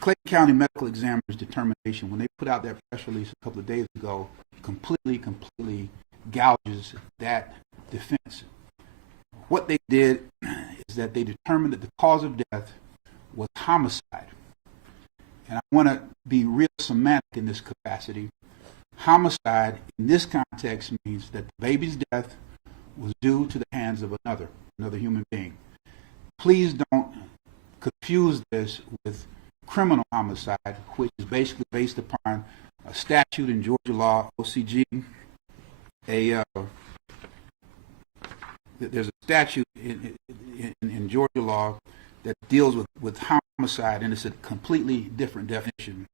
Clayton County Medical Examiner's determination, when they put out that press release a couple of days ago, completely gouges that defense. What they did is that they determined that the cause of death was homicide. And I want to be real semantic in this capacity. Homicide in this context means that the baby's death was due to the hands of another human being. Please don't confuse this with criminal homicide, which is basically based upon a statute in Georgia law, OCG. There's a statute in Georgia law that deals with homicide, and it's a completely different definition.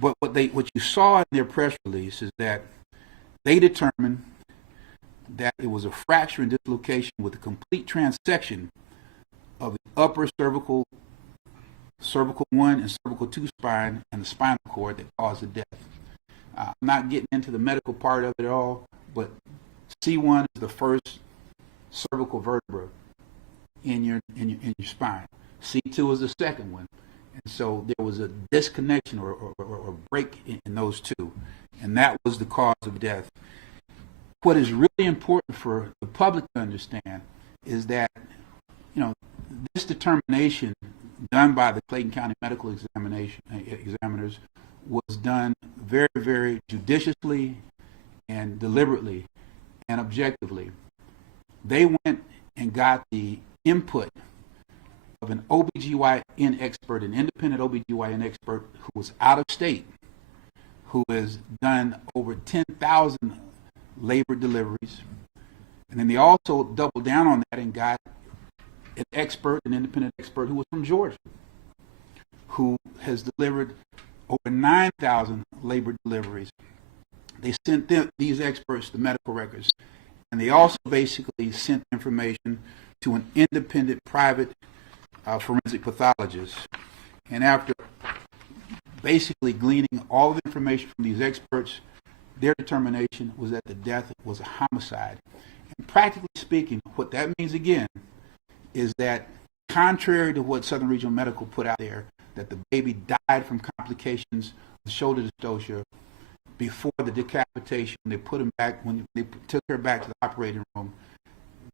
But what you saw in their press release is that they determined that it was a fracture and dislocation with a complete transection of the upper cervical 1 and cervical 2 spine and the spinal cord that caused the death. I'm not getting into the medical part of it at all, but C1 is the first cervical vertebra in your spine. C2 is the second one. And so there was a disconnection or break in those two, and that was the cause of death. What is really important for the public to understand is that, this determination done by the Clayton County Medical Examiners was done very, very judiciously and deliberately and objectively. They went and got the input of an OBGYN expert, an independent OBGYN expert who was out of state, who has done over 10,000 labor deliveries. And then they also doubled down on that and got an independent expert who was from Georgia, who has delivered over 9,000 labor deliveries. They sent these experts the medical records, and they also basically sent information to an independent private forensic pathologist. And after basically gleaning all the information from these experts, their determination was that the death was a homicide. And practically speaking, what that means again is that, contrary to what Southern Regional Medical put out there, that the baby died from complications of shoulder dystocia before the decapitation. They put him back, when they took her back to the operating room,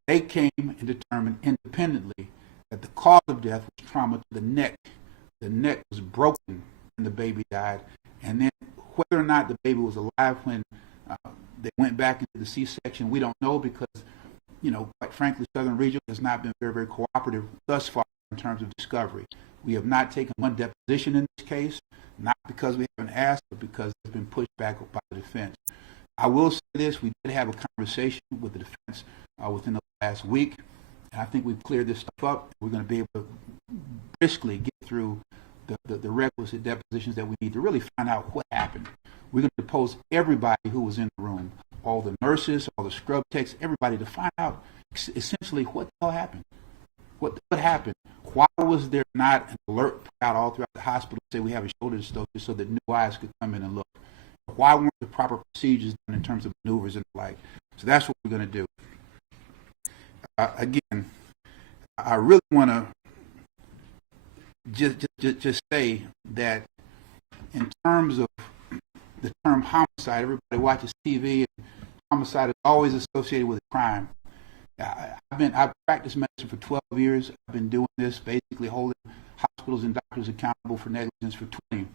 they came and determined independently that the cause of death was trauma to the neck. The neck was broken and the baby died. And then whether or not the baby was alive when they went back into the C-section, we don't know, because, quite frankly, Southern Regional has not been very, very cooperative thus far in terms of discovery. We have not taken one deposition in this case, not because we haven't asked, but because it's been pushed back by the defense. I will say this: we did have a conversation with the defense within the last week, and I think we've cleared this stuff up. We're going to be able to briskly get through the requisite depositions that we need to really find out what happened. We're going to depose everybody who was in the room, all the nurses, all the scrub techs, everybody, to find out essentially what the hell happened. What happened? Why was there not an alert put out all throughout the hospital to say we have a shoulder dystocia so that new eyes could come in and look? Why weren't the proper procedures done in terms of maneuvers and the like? So that's what we're going to do. Again, I really want to just say that in terms of the term homicide, everybody watches TV, and homicide is always associated with a crime. I've practiced medicine for 12 years. I've been doing this, basically holding hospitals and doctors accountable for negligence for 20.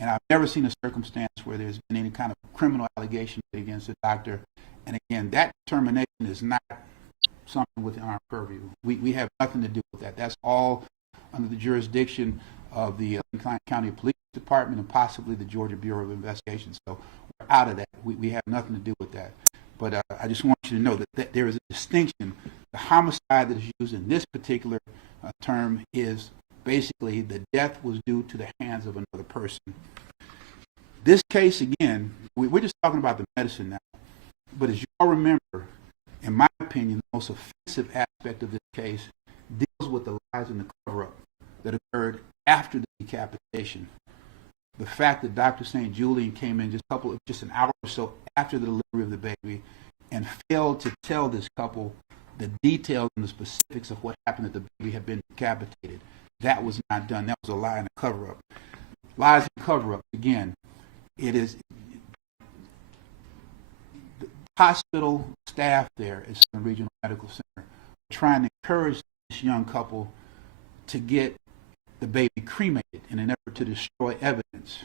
And I've never seen a circumstance where there's been any kind of criminal allegation against a doctor. And again, that determination is not something within our purview. We have nothing to do with that. That's all under the jurisdiction of the Clayton County Police Department and possibly the Georgia Bureau of Investigation. So we're out of that. We have nothing to do with that. But I just want you to know that there is a distinction. The homicide that is used in this particular term is basically the death was due to the hands of another person. This case, again, we're just talking about the medicine now. But as you all remember, in my opinion, the most offensive aspect of this case deals with the lies and the cover-up that occurred after the decapitation. The fact that Dr. St. Julian came in just an hour or so after the delivery of the baby and failed to tell this couple the details and the specifics of what happened, that the baby had been decapitated. That was not done. That was a lie and a cover-up. lies and cover-ups. Again, it is the hospital staff there at Southern Regional Medical Center trying to encourage this young couple to get the baby cremated in an effort to destroy evidence.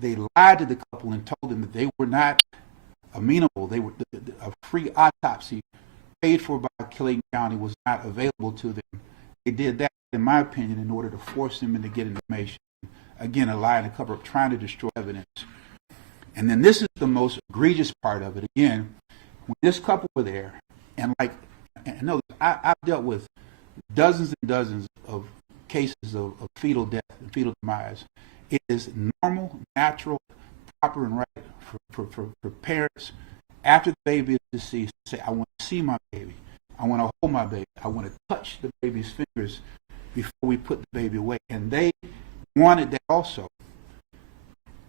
They lied to the couple and told them that they were not amenable. They were a free autopsy paid for by Clayton County was not available to them. They did that, in my opinion, in order to force them into getting information. Again, a lie and a cover-up, trying to destroy evidence. And then this is the most egregious part of it. Again, when this couple were there, and I've dealt with dozens and dozens of cases of fetal death and fetal demise. It is normal, natural, proper, and right for parents after the baby is deceased to say, I want to see my baby. I want to hold my baby. I want to touch the baby's fingers before we put the baby away. And they wanted that also.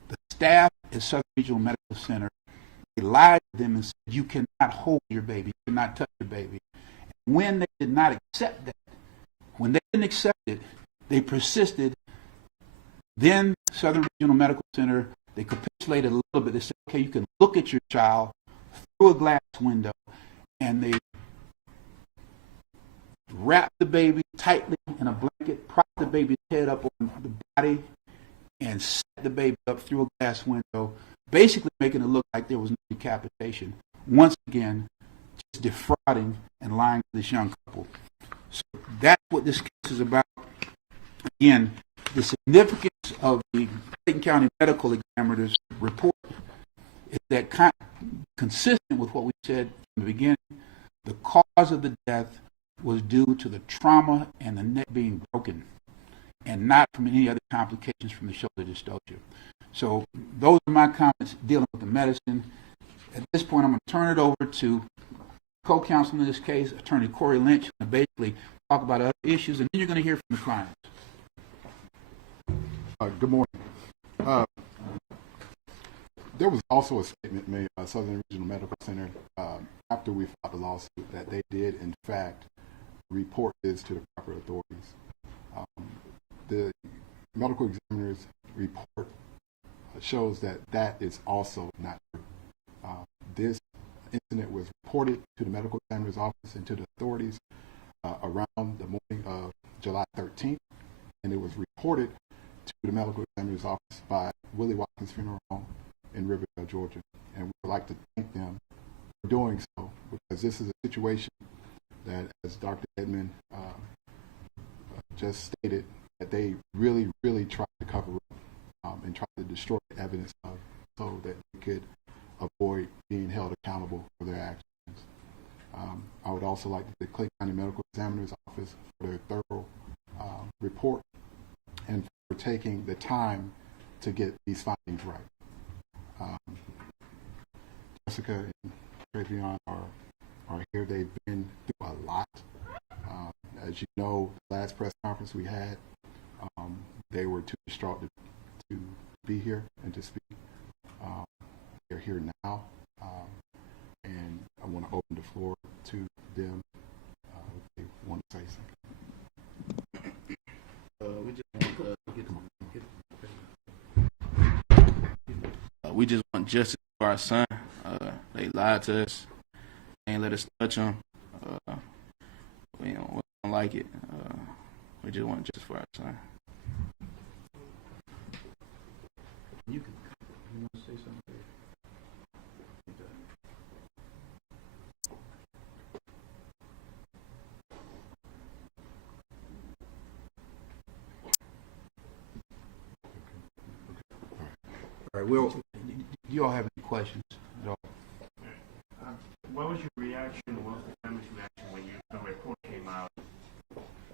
The staff at Southern Regional Medical Center, they lied to them and said, you cannot hold your baby. You cannot touch your baby. And when they did not accept that, when they didn't accept it, they persisted. Then Southern Regional Medical Center, they capitulated a little bit. They said, okay, you can look at your child through a glass window, and they wrapped the baby tightly in a blanket, propped the baby's head up on the body, and set the baby up through a glass window, basically making it look like there was no decapitation. Once again, just defrauding and lying to this young couple. So that's what this case is about. Again, the significance of the Clayton County Medical Examiner's report is that consistent with what we said from the beginning, the cause of the death was due to the trauma and the neck being broken, and not from any other complications from the shoulder dystocia. So those are my comments dealing with the medicine. At this point, I'm going to turn it over to co-counsel in this case, Attorney Corey Lynch, and basically talk about other issues, and then you're going to hear from the clients. Good morning. There was also a statement made by Southern Regional Medical Center after we filed the lawsuit that they did, in fact, report this to the proper authorities. The medical examiner's report shows that that is also not true. This incident was reported to the medical examiner's office and to the authorities around the morning of July 13th, and it was reported to the medical examiner's office by Willie Watkins Funeral Home in Riverdale, Georgia. And we would like to thank them for doing so, because this is a situation that, as Dr. Edmond just stated, that they really, really tried to cover up and tried to destroy the evidence of, so that they could avoid being held accountable for their actions. I would also like to thank the Clay County Medical Examiner's Office for their thorough report and for taking the time to get these findings right. Jessica and Travion are here. They've been through a lot. As you know, the last press conference we had, they were too distraught to be here and to speak. They're here now, and I want to open the floor to them if they want to say something. We just want justice for our son. They lied to us. They ain't let us touch him. We don't like it. We just want justice for our son. You want to say something? All right. Well, do you all have any questions at all? What was your reaction, or what was the family's reaction when the report came out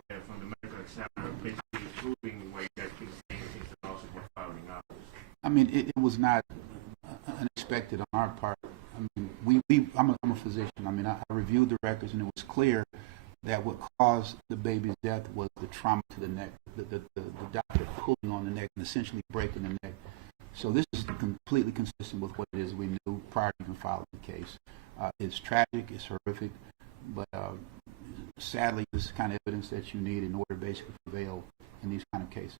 from the medical examiner basically proving what you guys keep saying since the lawsuit was filing out? I mean, it was not unexpected on our part. I mean, I'm a physician. I mean, I reviewed the records, and it was clear that what caused the baby's death was the trauma to the neck, the doctor pulling on the neck and essentially breaking the neck. So this is completely consistent with what it is we knew prior to even filing the case. It's tragic, it's horrific, but sadly, this is the kind of evidence that you need in order to basically prevail in these kind of cases.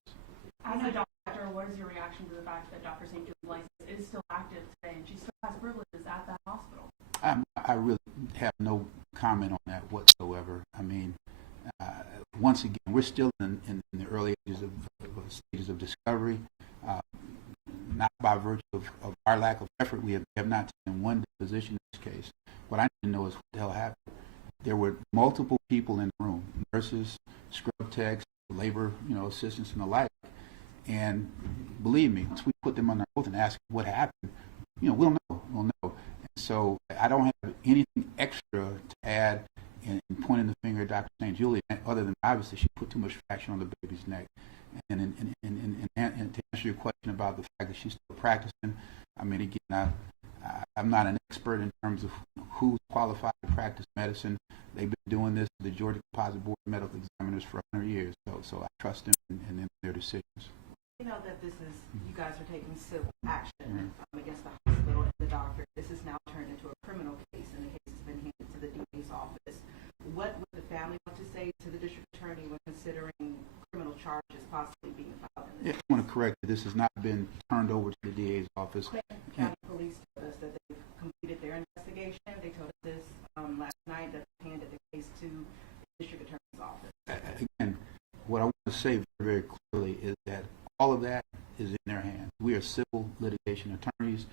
As a doctor, Cheryl, what is your reaction to the fact that Dr. St. Jude's license is still active today and she still has privileges at that hospital? I really have no comment on that whatsoever. I mean, once again, we're still in the early stages of discovery. Not by virtue of our lack of effort, we have not taken one deposition in this case. What I need to know is what the hell happened. There were multiple people in the room, nurses, scrub techs, labor, assistants and the like. And believe me, once we put them on oath and ask what happened, we'll know. And so I don't have anything extra to add in pointing the finger at Dr. St. Julie, other than obviously she put too much traction on the baby's neck. And to answer your question about the fact that she's still practicing, I mean, again, I'm not an expert in terms of who's qualified to practice medicine. They've been doing this, the Georgia Composite Board of Medical Examiners, for 100 years. So I trust them in their decisions. You know that you guys are taking civil action against the hospital and the doctor. This is now turned into a criminal case, and the case has been handed to the DA's office. What would the family want to say to the district attorney when considering criminal charges possibly being filed? I want to correct that this has not been turned over to the DA's office. County police told us that they've completed their investigation. They told us this last night, that they handed the case to the district attorney's office. Again, what I want to say very, very clearly is that all of that is in their hands. We are civil litigation attorneys.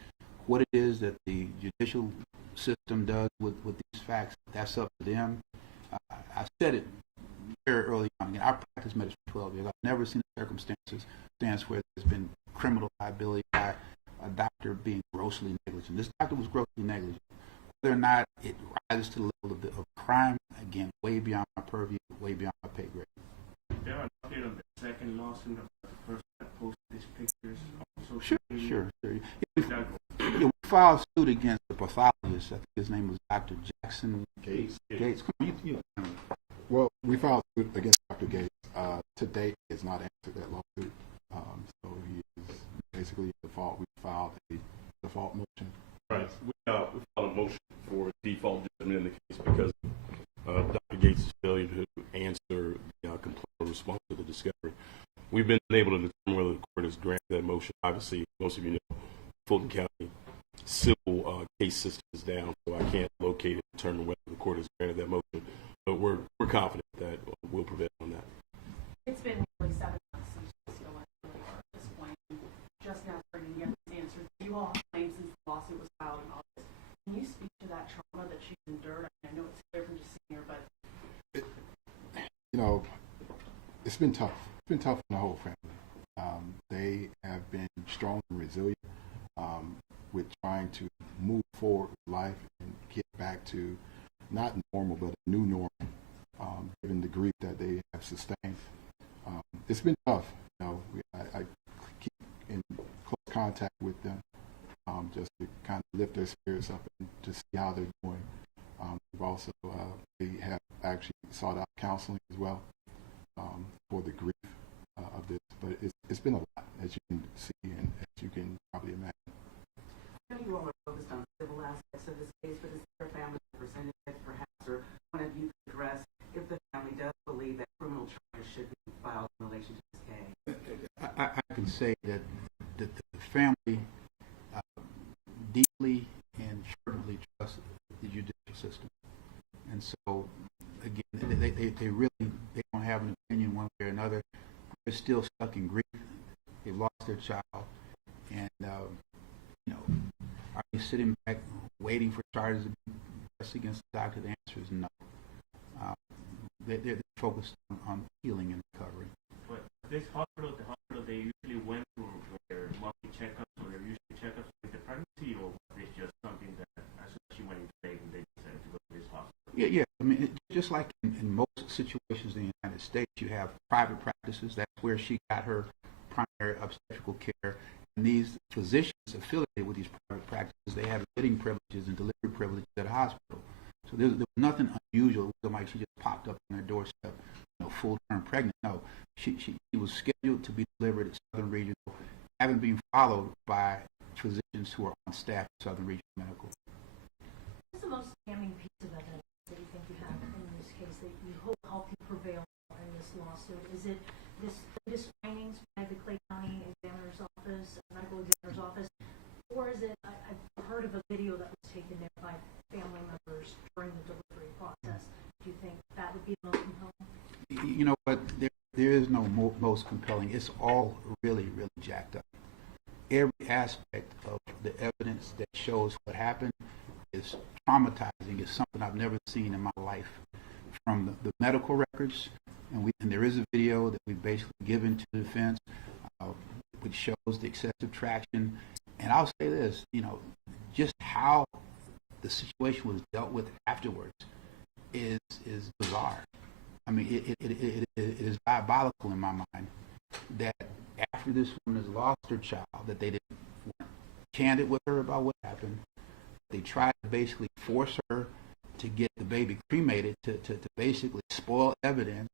What it is that the judicial system does with these facts, that's up to them. I said it very early on. Again, I practiced medicine for 12 years. I've never seen a circumstance where there's been criminal liability by a doctor being grossly negligent. This doctor was grossly negligent. Whether or not it rises to the level of crime, again, way beyond my purview, way beyond my pay grade. There are update on the second lawsuit of the person that posted these pictures on social Sure. media. We filed suit against the pathologist. I think his name was Dr. Jackson Gates. Come on, Well, we filed suit against Dr. Gates. To date, he has not answered that lawsuit. So he is basically in default. We filed a default motion. Right. We filed a motion for default judgment in the case because of Dr. Gates' failure to answer the complaint or response to the discovery. We've been able to determine whether the court has granted that motion. Obviously, most of you know, Fulton County civil case system is down, so I can't locate and determine whether the court has granted that motion. But we're confident that we'll prevail on that. It's been nearly 7 months since she's still at this point. Just now starting to get this answer. You all have claimed since the lawsuit was filed in August. Can you speak to that trauma that she's endured? I know it's clear from just seeing her, but it's been tough. It's been tough on the whole family. They have been strong and resilient with trying to move forward with life and get back to not normal, but a new normal, given the grief that they have sustained. It's been tough. I keep in close contact with them just to kind of lift their spirits up and to see how they're doing. We've also they have actually sought out counseling as well for the grief of this, but it's been a lot, as you can see and as you can probably imagine. I know you all are focused on civil aspects of this case, but is there a family representative perhaps, or one of you could address if the family does believe that criminal charges should be filed in relation to this case? I can say that the family deeply and fervently trusts the judicial system. And so, again, they really don't have an opinion one way or another. They're still stuck in grief. They've lost their child. And, are they sitting back waiting for charges to be pressed against the doctor? The answer is no. They're focused on healing and recovery. But this hospital, the hospital they usually went through their monthly checkups or their usual checkups with the pregnancy, or was this just something that as soon as she went into labor, they decided to go to this hospital? Yeah. I mean, just like in most situations in the United States, you have private practices. That's where she got her primary obstetrical care. And these physicians affiliated with these private practices, they have admitting privileges and delivery privileges at a hospital. So there was nothing unusual. It wasn't like she just popped up on their doorstep, full-term pregnant. No, she was scheduled to be delivered at Southern Regional, having been followed by physicians who are on staff at Southern Regional Medical. What's the most damning piece of evidence that you think you have in this case that you hope help you prevail in this lawsuit? Is it this latest findings by the Clay County Examiner's video that was taken there by family members during the delivery process. Do you think that would be the most compelling? You know what? There is no most compelling. It's all really, really jacked up. Every aspect of the evidence that shows what happened is traumatizing. It's something I've never seen in my life. From the medical records, and there is a video that we've basically given to the defense, which shows the excessive traction. And I'll say this, just how the situation was dealt with afterwards is bizarre. I mean, it is diabolical in my mind that after this woman has lost her child, that they weren't candid with her about what happened. They tried to basically force her to get the baby cremated to basically spoil evidence.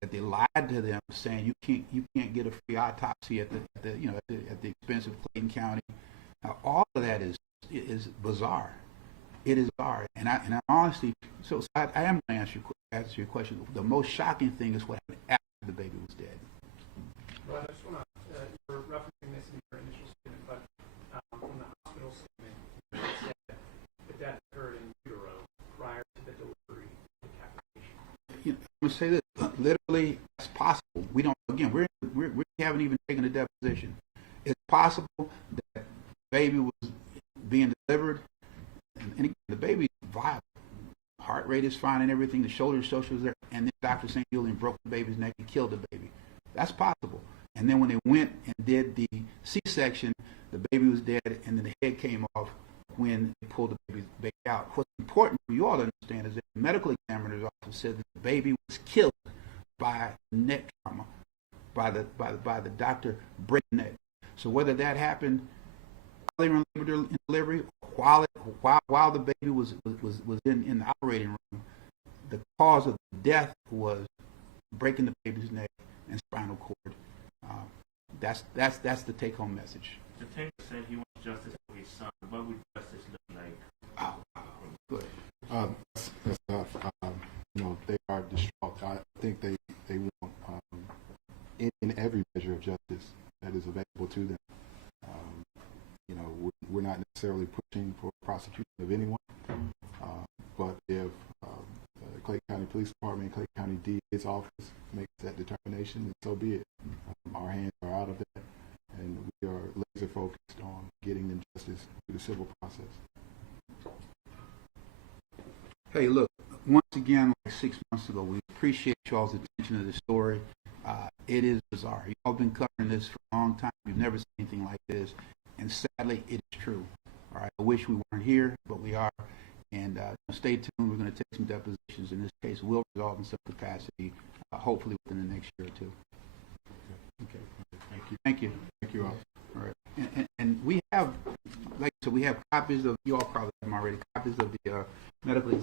That they lied to them, saying you can't get a free autopsy at the expense of Clayton County. Now, all of that is bizarre. It is bizarre, and I honestly, so I am going to answer your question. The most shocking thing is what happened after the baby was dead. Well, I just want to, you were referencing this in your initial statement, but from the hospital statement, you said that death occurred in utero prior to the delivery of decapitation. I'm going to say this. Literally, it's possible. We don't. Again, we haven't even taken a deposition. It's possible that the baby was being delivered, and again, the baby's viable. Heart rate is fine and everything. The shoulder social is there, and then Dr. St. Julian broke the baby's neck and killed the baby. That's possible. And then when they went and did the C-section, the baby was dead, and then the head came off when they pulled the baby out. What's important for you all to understand is that the medical examiner's office said that the baby was killed by neck trauma, by the doctor breaking neck. So whether that happened while they were in delivery, while the baby was in the operating room, the cause of death was breaking the baby's neck and spinal cord. That's the take-home message. The tape said he wants justice for his son. What would justice look like? Oh, good. That's tough. They are distraught. I think they want in every measure of justice that is available to them. We're not necessarily pushing for prosecution of anyone, but if the Clay County Police Department, Clay County DA's office makes that determination, then so be it. Our hands are out of that, and we are laser focused on getting them justice through the civil process. Hey, look, once again, like 6 months ago, we appreciate y'all's attention to this story. It is bizarre. Y'all been covering this for a long time. We've never seen anything like this. And sadly, it is true. All right. I wish we weren't here, but we are. And stay tuned. We're going to take some depositions. In this case, we'll resolve in some capacity, hopefully within the next year or two. Okay. Thank you. Thank you. Thank you all. All right. And we have, like I said, we have copies of, you all probably have them already, copies of the medical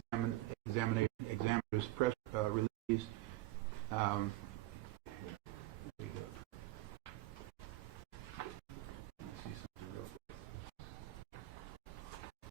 examiner's press release.